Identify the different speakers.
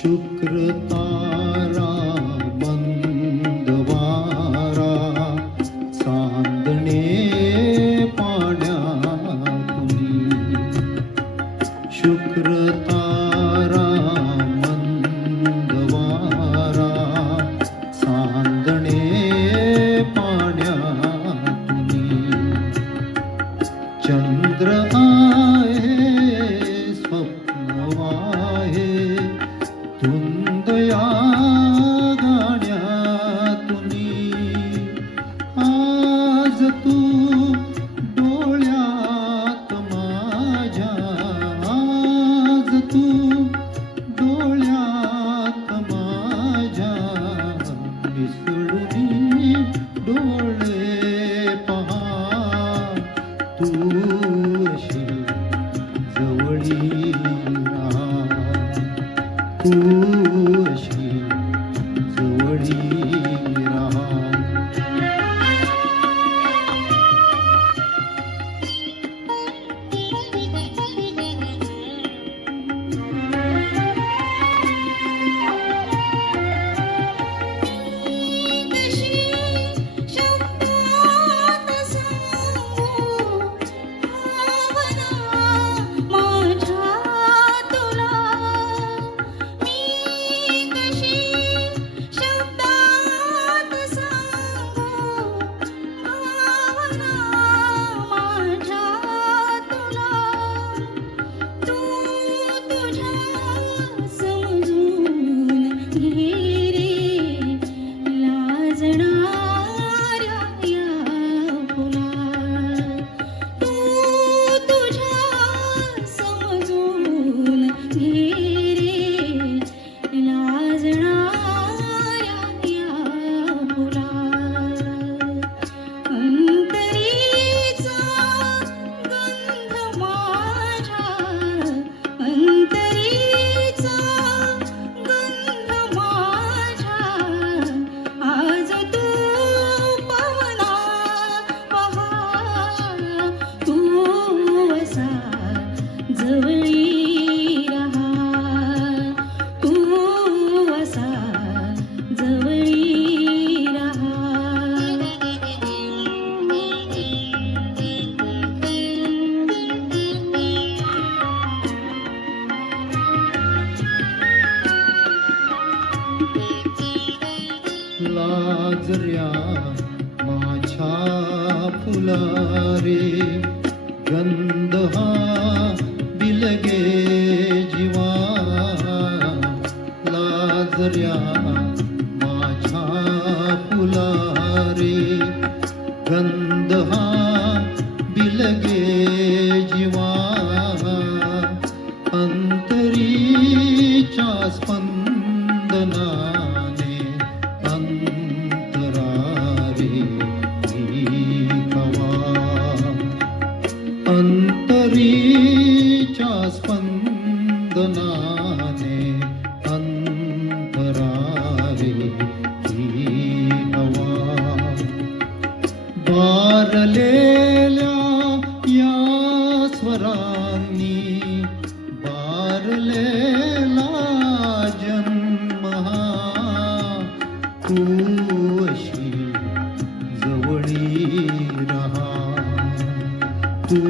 Speaker 1: शुक्रता कृता
Speaker 2: लाजऱ्या माझ्या फुलारे. गंध हा दिलगे जीवा. लाजऱ्या माझ्या फुलारे. गंध हा दिलगे जीवा. अंतरीच्या स्पंदना शरीच्या स्पंदनाने अंतरावे ही हवा बारलेल्या या स्वरांनी बारलेला जन्म तू अशी जवळी रहा. तू